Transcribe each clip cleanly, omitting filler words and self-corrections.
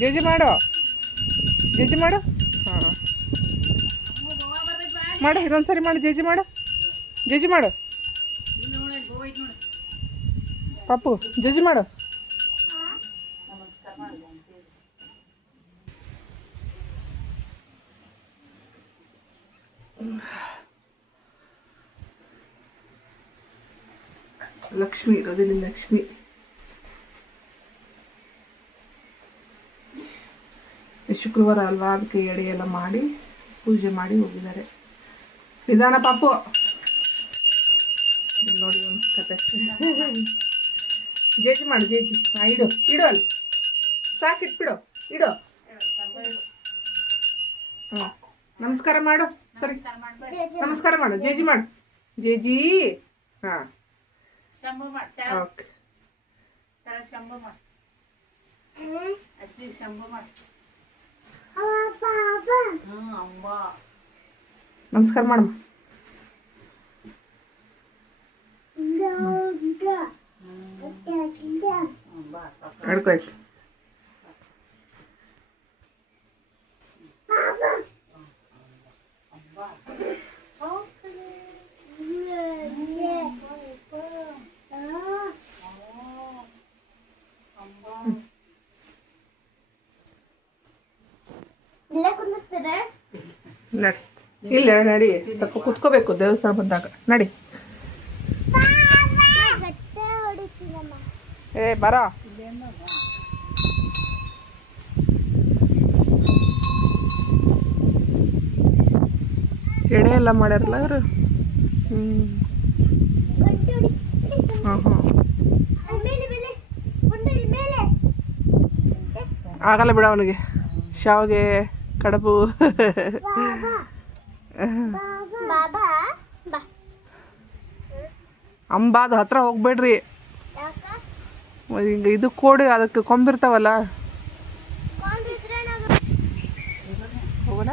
ಜೇಜಿ ಮಾಡು, ಜೇಜಿ ಮಾಡು. ಹಾಂ ಮಾಡು, ಇನ್ನೊಂದ್ಸರಿ ಮಾಡು. ಜೇಜಿ ಮಾಡು, ಜೇಜಿ ಮಾಡು. ಪಾಪು ಜೇಜಿ ಮಾಡು. ಲಕ್ಷ್ಮಿ ಇರೋದಿಲ್ಲ, ಲಕ್ಷ್ಮಿ. ಶುಕ್ರವಾರ ಅಲ್ವಾ, ಅದಕ್ಕೆ ಎಡೆ ಎಲ್ಲ ಮಾಡಿ ಪೂಜೆ ಮಾಡಿ ಹೋಗಿದ್ದಾರೆ. ನಿಧಾನ ಪಾಪು. ನೋಡಿ ಒಂದು ಕತೆ. ಜೇಜಿ ಮಾಡು, ಜೇಜಿ. ಹಾಂ ಇಡು, ಇಡು ಅಲ್ಲಿ ಸಾಕಿಟ್ಬಿಡು, ಇಡು. ಹಾಂ ನಮಸ್ಕಾರ ಮಾಡು. ಸರಿ ನಮಸ್ಕಾರ ಮಾಡು. ಜೇಜಿ ಮಾಡು, ಜೇಜಿ. ಹಾಂ ಓಕೆ. ನಮಸ್ಕಾರ ಮಾಡಮ್ಮ. ಹಿಡ್ಕೊಯ್ತು. ಇಲ್ಲ ನಡಿ, ಸ್ವಲ್ಪ ಕುತ್ಕೋಬೇಕು ದೇವಸ್ಥಾನ ಬಂದಾಗ. ನಡಿ. ಏ ಬರ. ಎಡೆ ಎಲ್ಲ ಮಾಡ್ಯಾರಲ್ಲ ಇವರು. ಹಾಂ ಹಾಂ ಆಗಲ್ಲ ಬಿಡ ಅವನಿಗೆ. ಶಾವಿಗೆ ಕಡುಬು. ಅಂಬಾದ ಹತ್ರ ಹೋಗ್ಬೇಡ್ರಿ. ಹಿಂಗೆ ಇದು ಕೋಡಿ ಅದಕ್ಕೆ ಕೊಂಬಿರ್ತಾವಲ್ಲ. ಹೋಗೋಣ.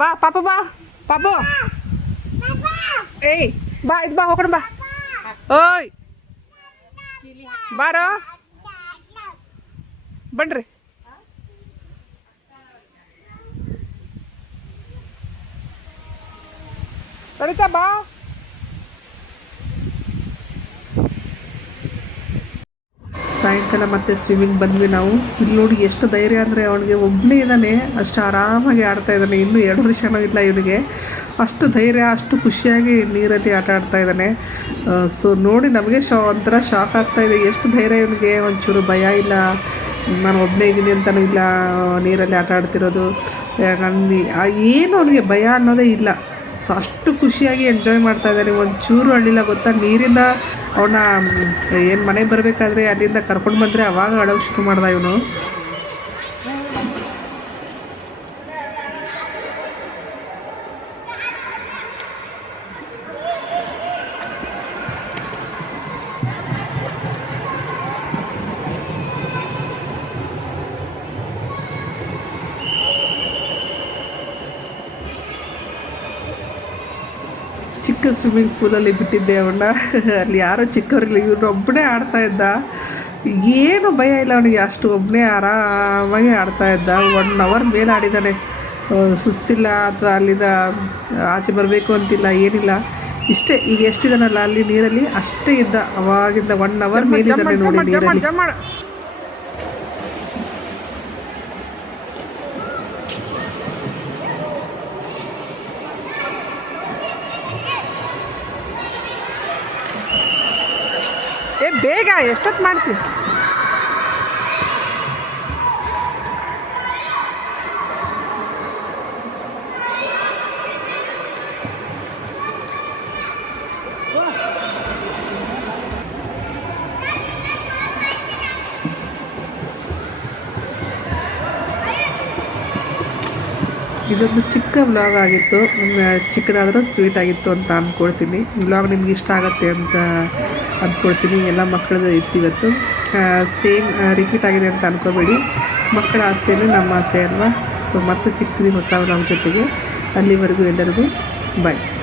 ಬಾ ಪಾಪು, ಬಾ ಪಾಪು. ಏಯ್ ಬಾ, ಇದು ಬಾ, ಹೋಗೋಣ ಬಾ. ಓಯ್ ಬಾರೋ, ಬನ್ರಿ. ತಡಿತಾ ಬಾ. ಸಾಯಂಕಾಲ ಮತ್ತೆ ಸ್ವಿಮ್ಮಿಂಗ್ ಬಂದ್ವಿ ನಾವು. ಇಲ್ಲಿ ನೋಡಿ ಎಷ್ಟು ಧೈರ್ಯ ಅಂದರೆ, ಅವನಿಗೆ ಒಬ್ಬನೇ ಇದ್ದಾನೆ, ಅಷ್ಟು ಆರಾಮಾಗಿ ಆಡ್ತಾ ಇದ್ದಾನೆ. ಇನ್ನೂ 2 ವರ್ಷನೂ ಇಲ್ಲ ಇವನಿಗೆ. ಅಷ್ಟು ಧೈರ್ಯ, ಅಷ್ಟು ಖುಷಿಯಾಗಿ ನೀರಲ್ಲಿ ಆಟ ಆಡ್ತಾ ಇದ್ದಾನೆ. ಸೊ ನೋಡಿ ನಮಗೆ ಒಂಥರ ಶಾಕ್ ಆಗ್ತಾಯಿದೆ. ಎಷ್ಟು ಧೈರ್ಯ ಇವನಿಗೆ, ಒಂಚೂರು ಭಯ ಇಲ್ಲ. ನಾನು ಒಬ್ಬನೇ ಇದ್ದೀನಿ ಅಂತಲೂ ಇಲ್ಲ, ನೀರಲ್ಲಿ ಆಟ ಆಡ್ತಿರೋದು. ಏನು ಅವನಿಗೆ ಭಯ ಅನ್ನೋದೇ ಇಲ್ಲ. ಸೊ ಅಷ್ಟು ಖುಷಿಯಾಗಿ ಎಂಜಾಯ್ ಮಾಡ್ತಾ ಇದ್ದಾನೆ. ಒಂಚೂರು ಅಳ್ಳಿಲ್ಲ ಗೊತ್ತಾ. ನೀರಿಂದ ಅವನ್ನ ಏನು ಮನೆಗೆ ಬರಬೇಕಾದ್ರೆ ಅಲ್ಲಿಂದ ಕರ್ಕೊಂಡು ಬಂದರೆ ಅವಾಗ ಅಳೋಕ್ಕೆ ಶುರು ಮಾಡ್ದ ಇವನು. ಚಿಕ್ಕ ಸ್ವಿಮ್ಮಿಂಗ್ ಪೂಲಲ್ಲಿ ಬಿಟ್ಟಿದ್ದೆ ಅವನ್ನ. ಅಲ್ಲಿ ಯಾರೋ ಚಿಕ್ಕವ್ರಿಲ್ಲ, ಇವ್ರು ಒಬ್ಬನೇ ಆಡ್ತಾ ಇದ್ದ. ಏನು ಭಯ ಇಲ್ಲ ಅವನಿಗೆ, ಅಷ್ಟು ಒಬ್ಬನೇ ಆರಾಮಾಗಿ ಆಡ್ತಾ ಇದ್ದ. 1 ಅವರ್ ಮೇಲೆ ಆಡಿದ್ದಾನೆ. ಸುಸ್ತಿಲ್ಲ ಅಥವಾ ಅಲ್ಲಿಂದ ಆಚೆ ಬರಬೇಕು ಅಂತಿಲ್ಲ, ಏನಿಲ್ಲ. ಇಷ್ಟೇ. ಈಗ ಎಷ್ಟಿದ್ದಾನಲ್ಲ ಅಲ್ಲಿ ನೀರಲ್ಲಿ ಅಷ್ಟೇ ಇದ್ದ. ಅವಾಗಿಂದ 1 ಅವರ್ ಮೇಲಿದ್ದಾನೆ ನೋಡಿ ನೀರಲ್ಲಿ. ಬೇಗ ಎಷ್ಟೊತ್ತು ಮಾಡ್ತೀವಿ? ಇದೊಂದು ಚಿಕ್ಕ ವ್ಲಾಗ್ ಆಗಿತ್ತು. ಚಿಕ್ಕದಾದರೂ ಸ್ವೀಟ್ ಆಗಿತ್ತು ಅಂತ ಅಂದ್ಕೊಳ್ತೀನಿ. ವ್ಲಾಗ್ ನಿಮ್ಗೆ ಇಷ್ಟ ಆಗುತ್ತೆ ಅಂತ ಅಂದ್ಕೊಳ್ತೀನಿ. ಎಲ್ಲ ಮಕ್ಕಳದ್ದು ಇತ್ತು ಇವತ್ತು. ಸೇಮ್ ರಿಪೀಟ್ ಆಗಿದೆ ಅಂತ ಅಂದ್ಕೋಬೇಡಿ. ಮಕ್ಕಳ ಆಸೆಯೂ ನಮ್ಮ ಆಸೆ ಅಲ್ವಾ. ಸೊ ಮತ್ತೆ ಸಿಗ್ತೀನಿ ಹೊಸ ವ್ಲಾಗ್ ಜೊತೆಗೆ. ಅಲ್ಲಿವರೆಗೂ ಎಲ್ಲರಿಗೂ ಬಾಯ್.